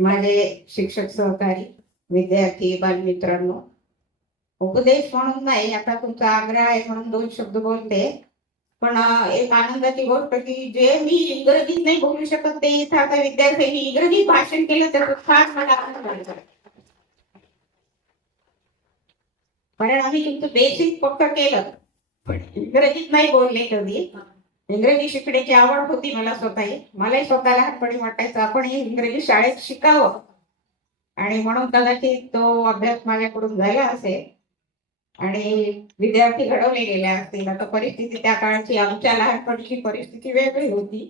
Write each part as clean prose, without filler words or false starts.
माझे शिक्षक सहकारी विद्यार्थी बालमित्रांनो, उपदेश म्हणून नाही, आता तुमचा आग्रह आहे म्हणून दोन शब्द बोलते. पण एक आनंदाची गोष्ट की जे मी इंग्रजीत नाही बोलू शकत ते इथं आता विद्यार्थ्यांनी इंग्रजीत भाषण केलं त्याचा फार मला आनंद वाटतो. कारण आम्ही तुमचं बेसिक पक्क केलं पण इंग्रजीत नाही बोलले कधी. इंग्रजी शिकण्याची आवड होती मला स्वतःही. मलाही स्वतःला लहानपणी वाटायचं आपण हे इंग्रजी शाळेत शिकावं, आणि म्हणून कदाचित तो अभ्यास माझ्याकडून झाला असेल आणि विद्यार्थी घडवले गेले असतील. आता परिस्थिती त्या काळची, आमच्या लहानपणीची परिस्थिती वेगळी होती.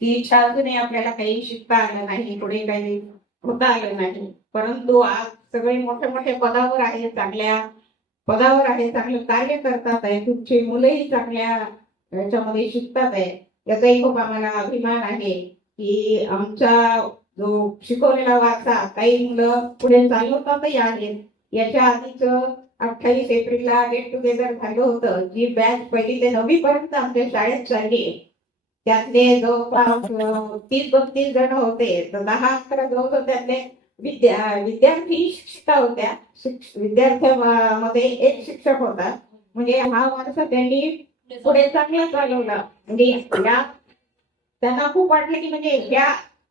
ती इच्छा अजूनही आपल्याला काही शिकता आलं नाही, पुढे काही होता आलं नाही. परंतु आज सगळे मोठे मोठे पदावर आहे, चांगल्या पदावर आहे, चांगलं कार्य करतात आहे. तुमची मुलंही चांगल्या याच्यामध्ये शिकतात आहे. याचाही खूप आम्हाला अभिमान आहे की आमचा जो शिकवलेला वारसा काही मुलं पुढे चालवतातही आहेत. याच्या आधीच 28 एप्रिलला गेट टुगेदर झालं होतं. जी बॅच 1ली ते 9वी पर्यंत आमच्या शाळेत चालली, त्यातले जवळपास 30-32 जण होते. तर 10-11 जवळ त्यातले विद्यार्थी शिक्षिका होत्या. विद्यार्थ्यांमध्ये एक शिक्षक होता. म्हणजे हा वारसा त्यांनी पुढे चांगला चालवला. म्हणजे त्यांना खूप वाटलं की म्हणजे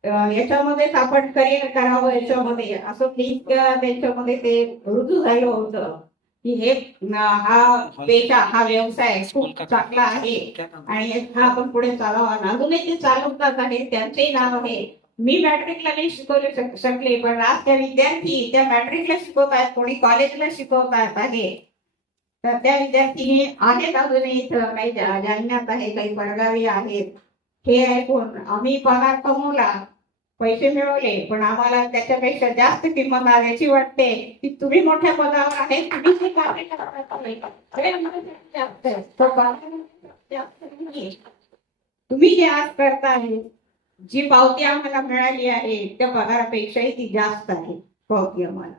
याच्यामध्येच आपण करिअर करावं याच्यामध्ये, असं त्यांच्यामध्ये ते रुजू झालं होतं की हे हा पेशा, हा व्यवसाय खूप चांगला आहे आणि हा आपण पुढे चालवा. अजूनही ते चालवतात आहे, त्यांचेही नाव आहे. मी मॅट्रिकला नाही शिकवले शकले, पण आज त्या विद्यार्थी त्या मॅट्रिकला शिकवतात, कोणी कॉलेजला शिकवतात आहे. तर त्या विद्यार्थी आहेत अजूनही इथं, काही जालन्यात आहे, काही परगावी आहेत. हे ऐकून आम्ही पगार कमवला, पैसे मिळवले, पण आम्हाला त्याच्यापेक्षा जास्त किंमत याची वाटते की तुम्ही मोठ्या पदावर आहे, तुम्ही जे आज करताय, जी पावती आम्हाला मिळाली आहे त्या पगारापेक्षाही ती जास्त आहे पावती आम्हाला.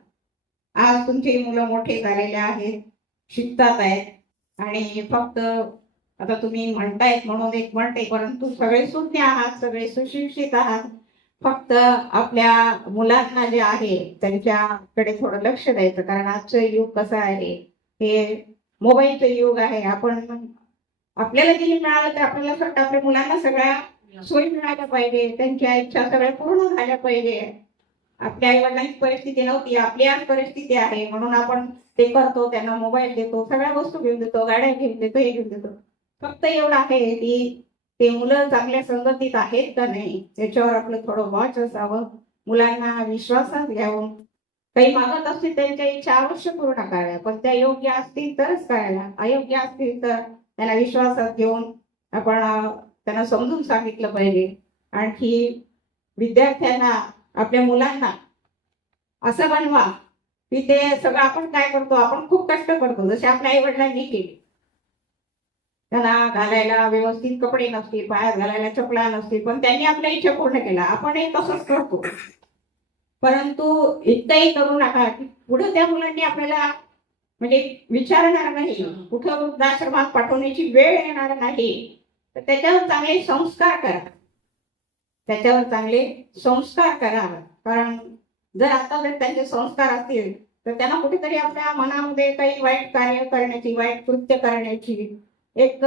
आज तुमची मुलं मोठे झालेले आहेत, शिकतात आहेत, आणि फक्त आता तुम्ही म्हणतायत म्हणून एक म्हणते, परंतु सगळे सुज्ञ आहात, सगळे सुशिक्षित आहात. फक्त आपल्या मुलांना जे आहे त्यांच्याकडे थोडं लक्ष द्यायचं. कारण आजचं युग कसं आहे, हे मोबाईलचं युग आहे. आपण आपल्याला जे मिळालं ते आपल्याला असं वाटतं आपल्या मुलांना सगळ्या सोयी मिळाल्या पाहिजे, त्यांच्या इच्छा सगळ्या पूर्ण झाल्या पाहिजे. आपल्या आई वडिलांची परिस्थिती नव्हती, आपली आज परिस्थिती आहे म्हणून आपण ते करतो. त्यांना मोबाईल देतो, सगळ्या वस्तू घेऊन देतो, गाड्या घेऊन देतो, हे घेऊन देतो. फक्त एवढं आहे की ते मुलं चांगल्या संगतीत आहेत का नाही त्याच्यावर आपलं थोडं वॉच असावं. मुलांना विश्वासात घ्यावं. काही मागत असतील त्यांच्या इच्छा अवश्य पूर्ण कराव्या, पण त्या योग्य असतील तरच करायला, अयोग्य असतील तर त्यांना विश्वासात घेऊन आपण त्यांना समजून सांगितलं पाहिजे. आणखी विद्यार्थ्यांना, आपल्या मुलांना असं बनवा की ते सगळं आपण काय करतो, आपण खूप कष्ट करतो जसे आपल्या आई वडिलांनी केले. त्यांना घालायला व्यवस्थित कपडे नसतील, पायात घालायला चपला नसतील, पण त्यांनी आपल्या इच्छा पूर्ण केला. आपण एक तसंच करतो. परंतु इतकंही करू नका की पुढे त्या मुलांनी आपल्याला म्हणजे विचारणार नाही, कुठं वृद्धाश्रमात पाठवण्याची वेळ येणार नाही. तर त्याच्यावर चांगले संस्कार करा, त्याच्यावर चांगले संस्कार करा. कारण जर आता जर त्यांचे संस्कार असतील तर त्यांना कुठेतरी आपल्या मनामध्ये काही वाईट कार्य करण्याची, वाईट कृत्य करण्याची एक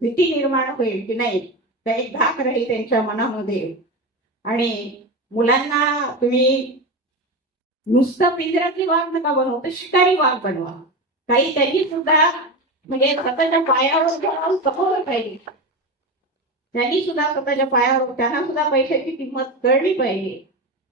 भीती निर्माण होईल की नाही, त्या एक धाक राहील त्यांच्या मनामध्ये. आणि मुलांना तुम्ही नुसतं पिंजऱ्यातली वाघ नका बनवू, तर शिकारी वाघ बनवा. काही त्यांनी सुद्धा म्हणजे स्वतःच्या पायावर कमवलं पाहिजे. त्यांनी सुद्धा स्वतःच्या पायावर, त्यांना सुद्धा पैशाची किंमत कळली पाहिजे.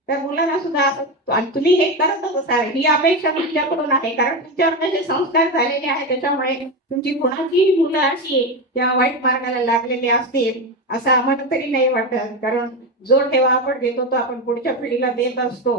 तर मुलांना सुद्धा असं तुम्ही हे करतच असाल ही अपेक्षा तुमच्याकडून आहे. कारण तुमच्यावर जे संस्कार झालेले आहेत त्याच्यामुळे तुमची कोणाची मुलं अशी त्या वाईट मार्गाला लागलेले असतील असं आम्हाला तरी नाही वाटत. कारण जो ठेवा आपण देतो तो आपण पुढच्या पिढीला देत असतो,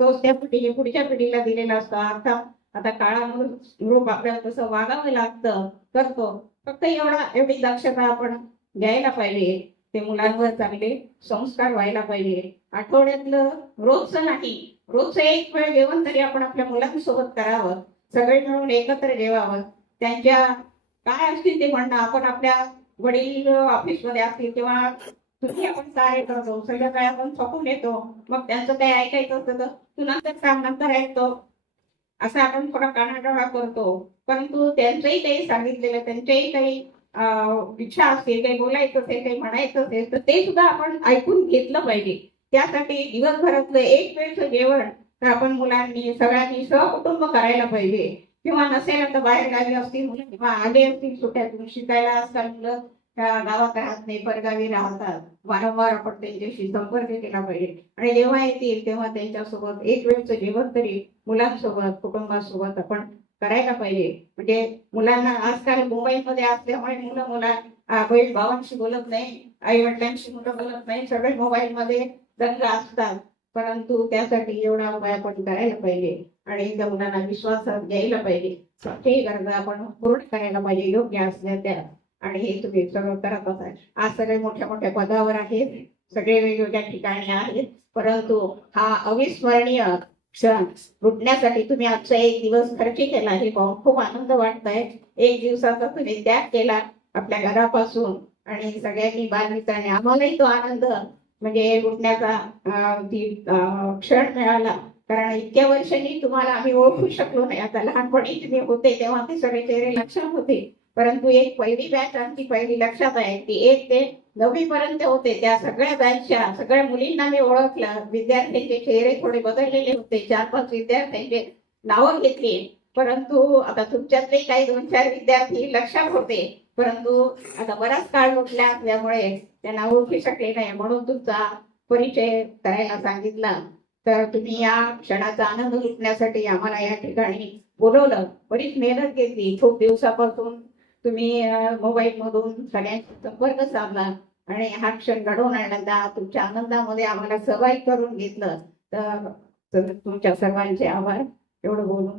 तोच त्या पिढीने पुढच्या पिढीला दिलेला असतो. आता काळानुरूप आपल्याला तसं वागावं लागतं, करतो. फक्त एवढी दक्षता आपण घ्यायला पाहिजे. ते मुलांवर चांगले संस्कार व्हायला पाहिजे. आठवड्यातलं रोजचं नाही, रोजचं एक वेळ जेवण तरी आपण आपल्या मुलांसोबत करावं, सगळे मिळून एकत्र जेवावं. त्यांच्या काय असतील ते म्हणणं आपण आपल्या वडील ऑफिसमध्ये असतील किंवा तुम्ही आपण कार्य करतो संध्याकाळी आपण थकून येतो, मग त्यांचं काही ऐकायचं असतं तर तू नंतर काम नंतर ऐकतो, असं आपण थोडा कानाडोळा करतो. परंतु त्यांचंही काही सांगितलेलं, त्यांच्याही काही इच्छा असतील, काही बोलायचं असेल, काही म्हणायचं असेल तर ते सुद्धा आपण ऐकून घेतलं पाहिजे. त्यासाठी दिवसभरातलं एक वेळचं जेवण तर आपण मुलांनी सगळ्यांनी सहकुटुंब करायला पाहिजे. किंवा नसेल तर बाहेर गावी असतील मुलं किंवा आले असतील सुट्ट्यातून शिकायला असतात मुलं, त्या गावात राहत नाही परगावी राहतात, वारंवार आपण त्यांच्याशी संपर्क केला पाहिजे. आणि जेव्हा येतील तेव्हा त्यांच्यासोबत एक वेळचं जेवण तरी मुलांसोबत कुटुंबासोबत आपण करायला पाहिजे. म्हणजे मुलांना आजकाल मोबाईलमध्ये असल्यामुळे बहीण भावांशी बोलत नाही, आई वडिलांशी मुलं बोलत नाही, सगळे मोबाईलमध्ये दंग असतात. परंतु त्यासाठी एवढा उपाय आपण करायला पाहिजे आणि त्या मुलांना विश्वासात घ्यायला पाहिजे. सगळी गरजा आपण पूर्ण करायला पाहिजे योग्य असल्या त्या. आणि हे तुम्ही सगळं करत असाल. आज सगळे मोठ्या मोठ्या पदावर आहेत, सगळे वेगवेगळ्या ठिकाणी आहेत, परंतु हा अविस्मरणीय क्षण लुटण्यासाठी तुम्ही आजचा एक दिवस खर्ची केला हे पाहून खूप आनंद वाटतंय. एक दिवसाचा तुम्ही त्याग केला आपल्या घरापासून आणि सगळ्यांनी बालमित्रांनी आम्हालाही तो आनंद म्हणजे लुटण्याचा क्षण मिळाला. कारण इतक्या वर्षांनी तुम्हाला आम्ही ओळखू शकलो नाही. आता लहानपणी तुम्ही होते तेव्हा ते सगळे चेहरे लक्षात होते, परंतु एक पहिली बॅच आमची पहिली लक्षात आहे ती 1 ते 9वी पर्यंत होते. त्या सगळ्या बॅचच्या सगळ्या मुलींना मी ओळखलं. विद्यार्थ्यांचे चेहरे थोडे बदललेले होते, 4-5 विद्यार्थ्यांचे नावं घेतली. परंतु आता तुमच्यातले काही 2-4 विद्यार्थी लक्षात होते, परंतु आता बराच काळ लुटल्या असल्यामुळे त्यांना ओळखू शकले नाही, म्हणून तुमचा परिचय करायला सांगितला. तर तुम्ही या क्षणाचा आनंद लुटण्यासाठी आम्हाला या ठिकाणी बोलवलं, बरीच मेहनत घेतली, खूप दिवसापासून तुम्ही मोबाईल मधून सगळ्यांशी संपर्क साधला आणि हा क्षण घडवून आणला. तुमच्या आनंदामध्ये आम्हाला सहभागी करून घेतलं. तर तुमच्या सर्वांचे आभार. एवढं बोलून